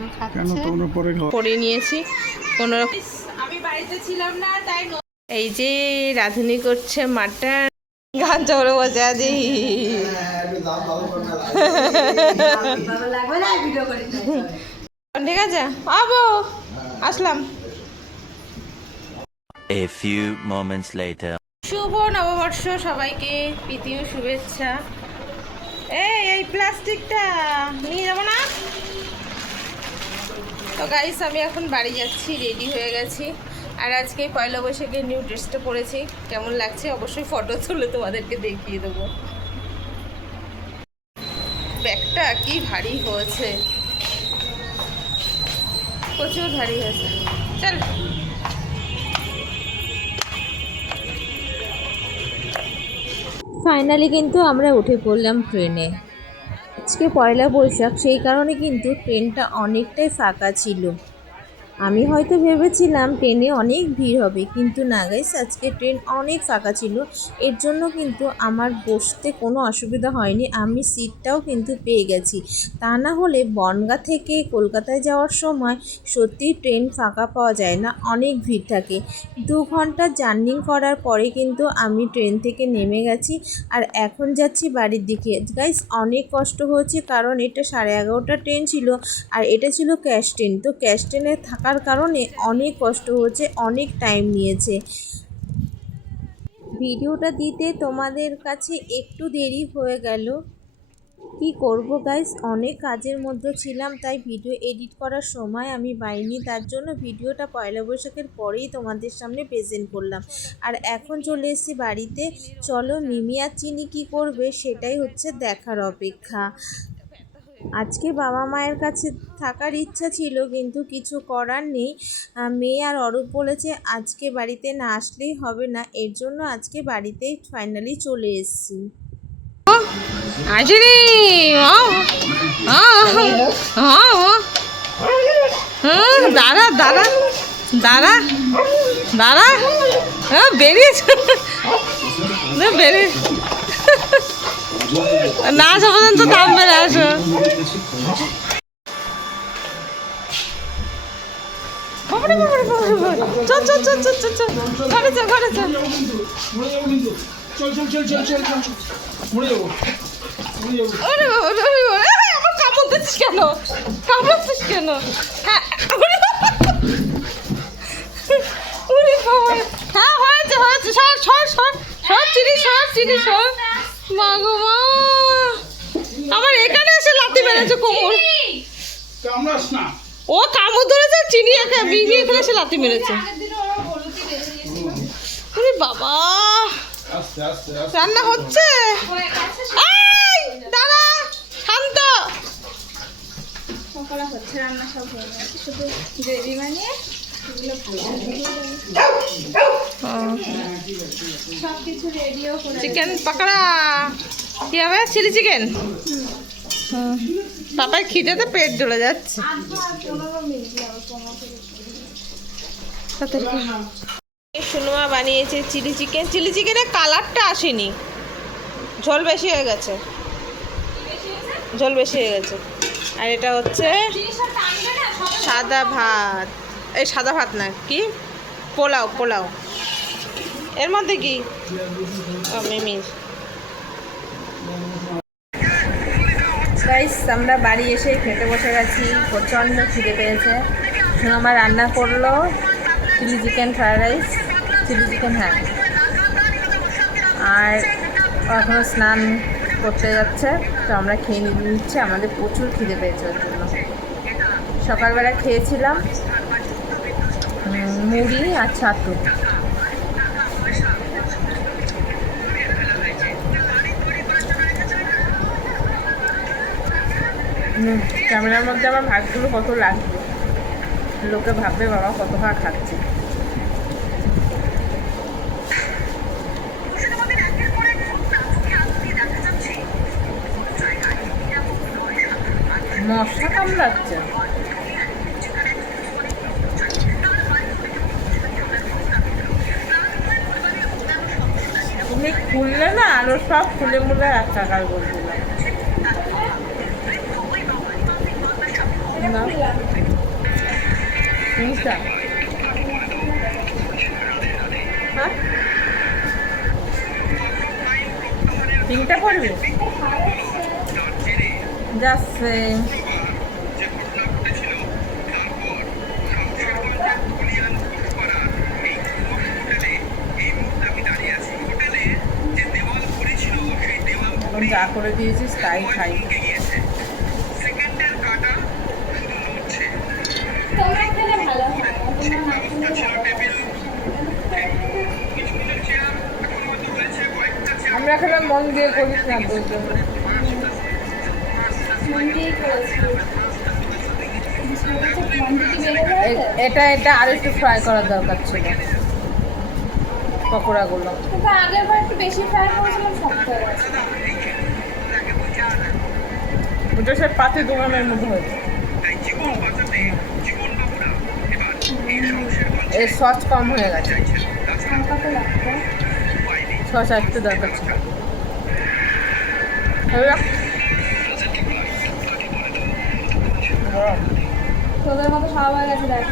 আম খাচ্ছে পরে নিয়েছি কোনো আমি বাড়িতে ছিলাম না তাই এই যে রাঁধুনি করছে মাটন গান চলে বসে আছি ঠিক আছে আবো আসলাম A few moments later. শুভ নববর্ষ সবাইকে প্রীতি ও শুভেচ্ছা এই প্লাস্টিকটা নিয়ে যাবো না তো গাইস আমি এখন বাড়ি যাচ্ছি রেডি হয়ে গেছি আর আজকে পয়লা বৈশাখের নিউ ড্রেসটা পরেছি কেমন লাগছে অবশ্যই ফটো তুলে তোমাদেরকে দেখিয়ে দেবো ব্যাগটা কি ভারী হয়েছে প্রচুর ভারী হয়েছে চল ফাইনালি কিন্তু আমরা উঠে পড়লাম ট্রেনে। আজকে পয়লা বৈশাখ, সেই কারণে কিন্তু ট্রেনটা অনেকটাই ফাঁকা ছিল। আমি হয়তো ভেবেছিলাম ট্রেনে অনেক ভিড় হবে, কিন্তু না গাইস, আজকে ট্রেন অনেক ফাঁকা ছিল। এর জন্য কিন্তু আমার বসতে কোনো অসুবিধা হয়নি, আমি সিটটাও কিন্তু পেয়ে গেছি। তা না হলে বনগাঁ থেকে কলকাতায় যাওয়ার সময় সত্যিই ট্রেন ফাঁকা পাওয়া যায় না, অনেক ভিড় থাকে। 2 ঘন্টা জার্নি করার পরে কিন্তু আমি ট্রেন থেকে নেমে গেছি আর এখন যাচ্ছি বাড়ির দিকে। গাইস অনেক কষ্ট হয়েছে, কারণ এটা 11:30টার ট্রেন ছিল আর এটা ছিল ক্যাশ ট্রেন। তো ক্যাশ ট্রেনে থাকার কারণে অনেক কষ্ট হচ্ছে, অনেক টাইম নিয়েছে। ভিডিওটা দিতে তোমাদের কাছে একটু দেরি হয়ে গেল, কি করব গাইস, অনেক কাজের মধ্যে ছিলাম, তাই ভিডিও এডিট করার সময় আমি পাইনি। তার জন্য ভিডিওটা পয়লা বৈশাখের পরেই তোমাদের সামনে প্রেজেন্ট করলাম। আর এখন চলে এসেছি বাড়িতে। চলো মিমি আর চিনি কী করবে সেটাই হচ্ছে দেখার অপেক্ষা। আজকে বাবা মায়ের কাছে থাকার ইচ্ছা ছিল, কিন্তু কিছু করার নেই। মেয়ে আর অরূপ বলেছে আজকে বাড়িতে না আসলেই হবে না, এর জন্য আজকে বাড়িতেই ফাইনালি চলে এসেছি। আসেনি দাঁড়া দাঁড়া দাঁড়া দাঁড়া বেরিয়েছে বেরিয়ে না আসা পর্যন্ত থামবে না, আসো চল চল চল চল চল চল ঘরে চল ঘরে চল ওরে বাবা ওরে বাবা আমার কামড় দিচ্ছিস কেন কামড়াচ্ছিস কেন ওরে বাবা হ্যাঁ হয়েছে হয়েছে সর সর সর সর চিনি সর মা গো মা আমার এখানে এসে লাথি মেরেছে কোমর কামড়াস না ও কামড় ধরেছে চিনি বিনি এখানে এসে লাথি মেরেছে আরে বাবা আস্তে আস্তে রান্না হচ্ছে এই দাঁড়া শান্ত সকালে হচ্ছে রান্না সব হয়ে গেছে, শুধু গ্রেভি বানিয়ে সব কিছু রেডিও করে চিকেন পাকোড়া কি হবে চিলি চিকেন পাপার খিদেতে পেট জ্বলে যাচ্ছে 15 মিনিট লাগবে 15 সুনুমা বানিয়েছে চিলি চিকেনের কালারটা আসেনি, ঝোল বেশি হয়ে গেছে আর এটা হচ্ছে সাদা ভাত, এই সাদা ভাত না কি পোলাও এর মধ্যে কি মিমির গাইস আমরা বাড়ি এসে খেতে বসে গেছি, প্রচণ্ড খিদে পেয়েছে। সুনুমা রান্না করলো chilli chicken fried rice chilli chicken হ্যাঁ, আর এখনও স্নান করতে যাচ্ছে, তো আমরা খেয়ে নিচ্ছি, আমাদের প্রচুর খিদে পেয়েছে ওর জন্য। সকালবেলা খেয়েছিলাম মুড়ি আর ছাতু। ক্যামেরার মধ্যে আমার ভাতগুলো কত লাগবে, লোকে ভাববে বাবা কত ভাত খাচ্ছে। মশা কামড়াচ্ছে, তুমি খুললে না আরো সব খুলে মুলে একাকার করে দিলাম। জিনিসটা হ্যাঁ পিঙ্কটা পড়বি যাচ্ছে যা করে দিয়েছিস তাই খাই তোমরা খেলে ভালো হয় আমরা খেলে মন দিয়ে করিস না বলতে এটা এটা আর একটু ফ্রাই করার দরকার ছিল পকোড়াগুলো কিন্তু আগের বার একটু বেশি ফ্রাই করেছিলাম শক্ত হয়ে গেছে ওটা সে পাতি দোকানের মধ্যে হয়েছে এর সস কম হয়ে গেছে হালকা তো লাগতো সস একটু দরকার ছিল এবার তোদের মতো সব হয়ে গেছে দেখ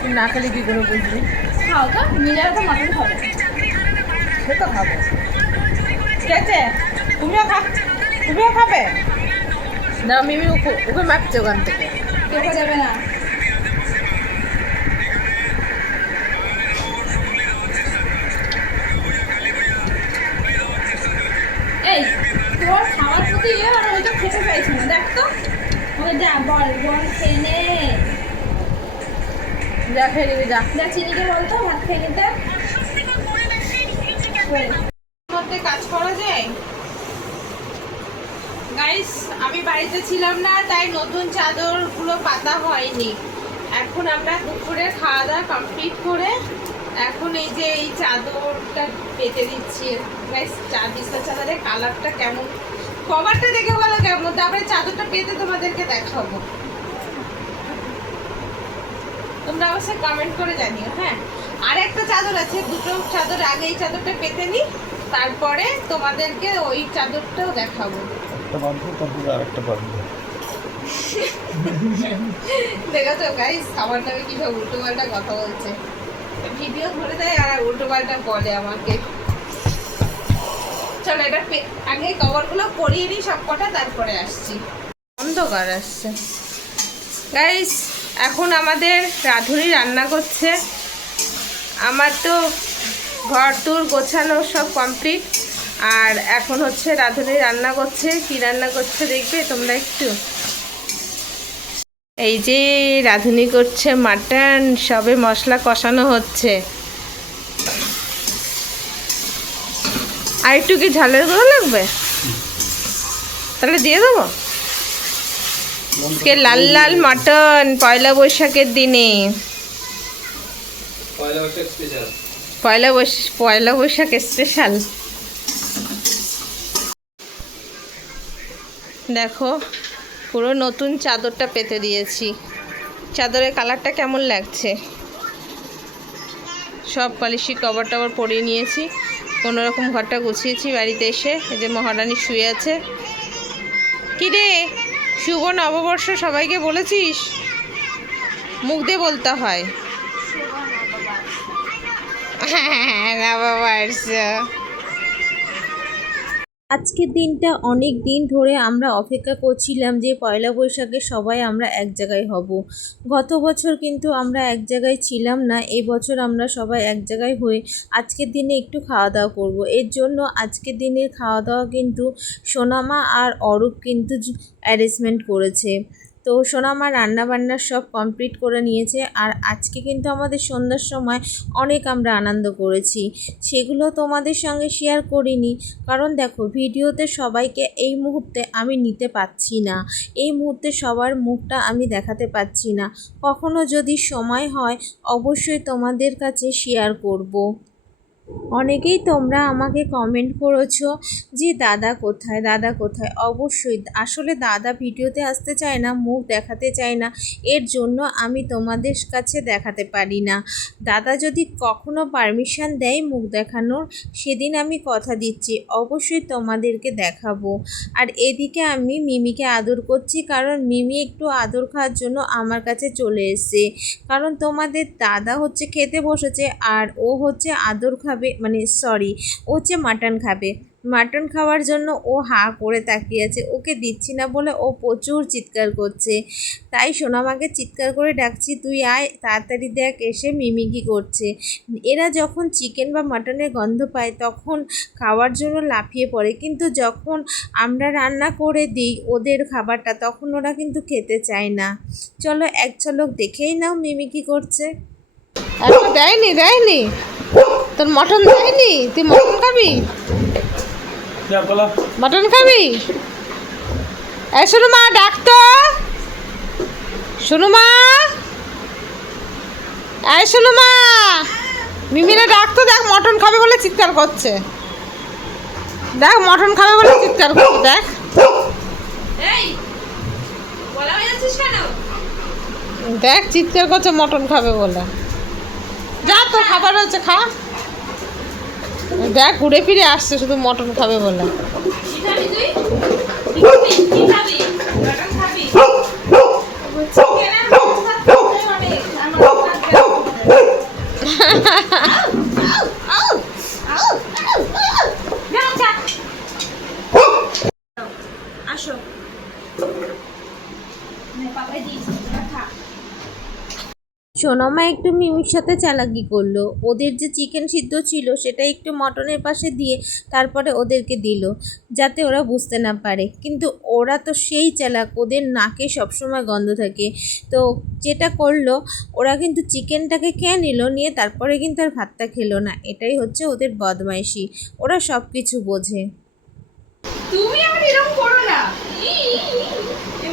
তুই না খেলে কি করে বুঝবি খাও তো নিজেরা তো মটন খাবে সে তো খাবো ঠিক আছে তুমিও খাবে না মিমি ওকে মাপছে ওখান থেকে কেউ যাবে না এই তোর খাওয়ার প্রতি আর ওইটা খেতে চাইছি না দেখ তো ওকে যা বল খেয়ে নে যা খেয়ে নিবি যা যা চিনিকে বলতো ভাত খেয়ে নিতে মধ্যে কাজ করা যায় গাইস আমি বাড়িতে ছিলাম না তাই নতুন চাদরগুলো পাতা হয়নি এখন আমরা দুপুরে খাওয়া দাওয়া কমপ্লিট করে এখন এই যে এই চাদরটা পেতে দিচ্ছি গাইস বিছানার চাদরের কালারটা কেমন কভারটা দেখে বলো কেমন তারপরে চাদরটা পেতে তোমাদেরকে দেখাবো তোমরা অবশ্যই কমেন্ট করে জানিও হ্যাঁ আর একটা চাদর আছে দুটো চাদর আগে এই চাদরটা পেতে নিই তারপরে তোমাদেরকে ওই চাদরটাও দেখাবো দেখেছো গাইস আমার নামে কিভাবে উল্টো পাল্টা কথা বলছে ভিডিও ধরে দেয় আর উল্টো পাল্টা বলে আমাকে চলো এটা আগে কভারগুলো পরিয়ে নিই সব কটা তারপরে আসছি অন্ধকার আসছে গাইস এখন আমাদের রাঁধুনি রান্না করছে আমার তো ঘর দূর গোছানো সব কমপ্লিট আর এখন হচ্ছে রাঁধুনি রান্না করছে কি রান্না করছে দেখবে তোমরা একটু এই যে রাঁধুনি করছে মাটন সবে মশলা কষানো হচ্ছে আর একটু কি ঝালের গুঁড়ো লাগবে তাহলে দিয়ে দেবো আজকে লাল লাল মাটন পয়লা বৈশাখের দিনে পয়লা বৈশাখ স্পেশাল দেখো পুরো নতুন চাদরটা পেতে দিয়েছি চাদরের কালারটা কেমন লাগছে সব পলিশি কভার টভার পরিয়ে নিয়েছি কোনোরকম ঘরটা গুছিয়েছি বাড়িতে এসে এই যে মহারানী শুয়ে আছে কি রে শুভ নববর্ষ সবাইকে বলেছিস মুখ দিয়ে বলতে হয় নববর্ষ আজকের দিনটা অনেক দিন ধরে আমরা অপেক্ষা করছিলাম যে পয়লা বৈশাখে সবাই আমরা এক জায়গায় হব। গত বছর কিন্তু আমরা এক জায়গায় ছিলাম না, এই বছর আমরা সবাই এক জায়গায় হয়ে আজকের দিনে একটু খাওয়া দাওয়া করব। এর জন্য আজকের দিনের খাওয়া দাওয়া কিন্তু সোনামা আর অরূপ কিন্তু অ্যারেঞ্জমেন্ট করেছে। তো সোনামা রান্নাবান্না সব কমপ্লিট করে নিয়েছে আর আজকে কিন্তু আমাদের সন্ধ্যার সময় অনেক আমরা আনন্দ করেছি, সেগুলো তোমাদের সঙ্গে শেয়ার করিনি কারণ দেখো ভিডিওতে সবাইকে এই মুহূর্তে আমি নিতে পারছি না, এই মুহূর্তে সবার মুখটা আমি দেখাতে পারছি না। কখনো যদি সময় হয় অবশ্যই তোমাদের কাছে শেয়ার করব। অনেকেই তোমরা আমাকে কমেন্ট করেছো যে দাদা কোথায়, দাদা কোথায়। অবশ্যই আসলে দাদা ভিডিওতে আসতে চায় না, মুখ দেখাতে চায় না, এর জন্য আমি তোমাদের কাছে দেখাতে পারি না। দাদা যদি কখনো পারমিশন দেয় মুখ দেখানোর, সেদিন আমি কথা দিচ্ছি অবশ্যই তোমাদেরকে দেখাবো। আর এদিকে আমি মিমিকে আদর করছি, কারণ মিমি একটু আদর খাওয়ার জন্য আমার কাছে চলে এসেছে। কারণ তোমাদের দাদা হচ্ছে খেতে বসেছে আর ও হচ্ছে আদর খাবে, মানে সরি, ও হচ্ছে মাটন খাবে। মাটন খাওয়ার জন্য ও হাঁ করে তাকিয়ে আছে, ওকে দিচ্ছি না বলে ও প্রচুর চিৎকার করছে। তাই সোনামাকে চিৎকার করে ডাকছি, তুই আয় তাড়াতাড়ি দেখ এসে মিমি কী করছে। এরা যখন চিকেন বা মাটনের গন্ধ পায় তখন খাওয়ার জন্য লাফিয়ে পড়ে, কিন্তু যখন আমরা রান্না করে দিই ওদের খাবারটা তখন ওরা কিন্তু খেতে চায় না। চলো এক ঝলক দেখেই নাও মিমি কী করছে। এখন দেয়নি দেয়নি তোর মটন দেয়নি, তুই মটন খাবি? যা বলা মটন খাবি? এই শোনো মা, ডাক তো, শোনো মা, এই শোনো মা, মিমিরা ডাক তো, দেখ মটন খাবে বলে চিৎকার করছে, দেখ মটন খাবে বলে চিৎকার করছে, দেখ দেখ চিৎকার করছে মটন খাবে বলে। যা তোর খাবার হচ্ছে খা, দেখ ঘুরে ফিরে আসছে শুধু মটন খাবে বলে। আসো পাপাই দিয়েছি, খা। সোনামা একটু মিমির সাথে চালাকি করলো, ওদের যে চিকেন সিদ্ধ ছিল সেটা একটু মটনের পাশে দিয়ে তারপরে ওদেরকে দিল, যাতে ওরা বুঝতে না পারে। কিন্তু ওরা তো সেই চালাক, ওদের নাকে সবসময় গন্ধ থাকে। তো যেটা করলো, ওরা কিন্তু চিকেনটাকে খেয়ে নিল, নিয়ে তারপরে কিন্তু আর ভাতটা খেলো না। এটাই হচ্ছে ওদের বদমাইশি, ওরা সব কিছু বোঝে। তুমি আমার এরকম করো না,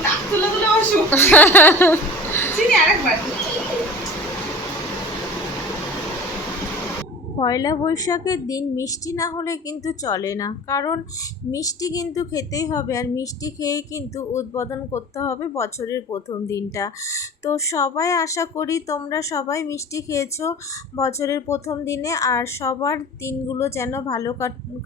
নাক তুলে তুলে বসো। চিনি আরেকবার। পয়লা বৈশাখের দিন মিষ্টি না হলে কিন্তু চলে না, কারণ মিষ্টি কিন্তু খেতেই হবে, আর মিষ্টি খেয়ে কিন্তু উদ্বোধন করতে হবে বছরের প্রথম দিনটা। তো সবাই আশা করি তোমরা সবাই মিষ্টি খেয়েছো বছরের প্রথম দিনে, আর সবার দিনগুলো যেন ভালো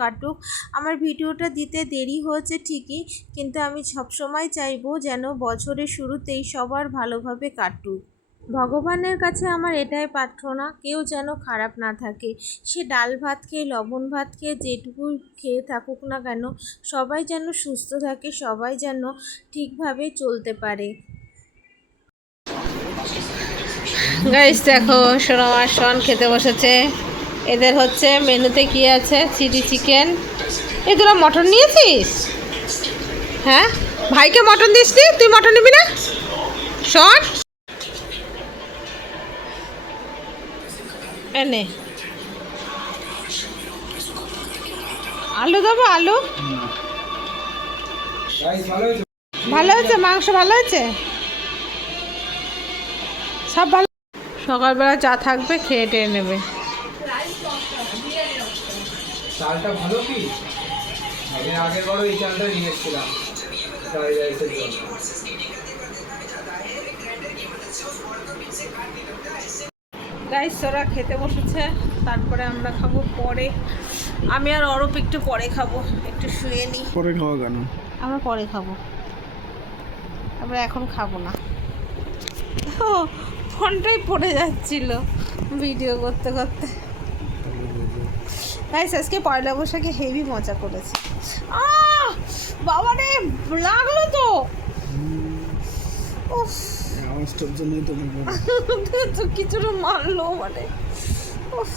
কাটুক। আমার ভিডিওটা দিতে দেরি হয়েছে ঠিকই, কিন্তু আমি সবসময় চাইবো যেন বছরের শুরুতেই সবার ভালোভাবে কাটুক। ভগবানের কাছে আমার এটাই প্রার্থনা, কেউ যেন খারাপ না থাকে। সে ডাল ভাত খেয়ে, লবণ ভাত খেয়ে, যেটুকু খেয়ে থাকুক না কেন, সবাই যেন সুস্থ থাকে, সবাই যেন ঠিকভাবে চলতে পারে। গাইস দেখো সোনা আর শন খেতে বসেছে। এদের হচ্ছে মেনুতে কি আছে, চিলি চিকেন। এ তোরা মটন নিয়েছিস? হ্যাঁ, ভাইকে মটন দিসনি, তুই মটন নিবি না? শন এনে আলু দেবো, আলু ভালো হয়েছে, মাংস ভালো হয়েছে, সব ভালো। সকালবেলা চা থাকবে, খেয়ে টেয়ে নেবে। চালটা ভালো কি? আগের বারও এই চালটা নিয়ে এসেছিলাম ফ্রাইড রাইসের জন্য। গাইস ওরা খেতে বসেছে, তারপরে আমরা খাবো পরে। আমি আর অরূপ একটু পরে খাবো, একটু শুয়ে নিই। পরে খাওয়া কেন? আমরা পরে খাবো, আমরা এখন খাবো না। ও ফোনটাই পড়ে যাচ্ছিল ভিডিও করতে করতে। গাইস আজকে পয়লা বৈশাখে হেভি মজা করেছি। বাবা রে, লাগলো তো। উফ, আওয়াজটার জন্যই তো তো কিছুটা মারলো মানে। উফ।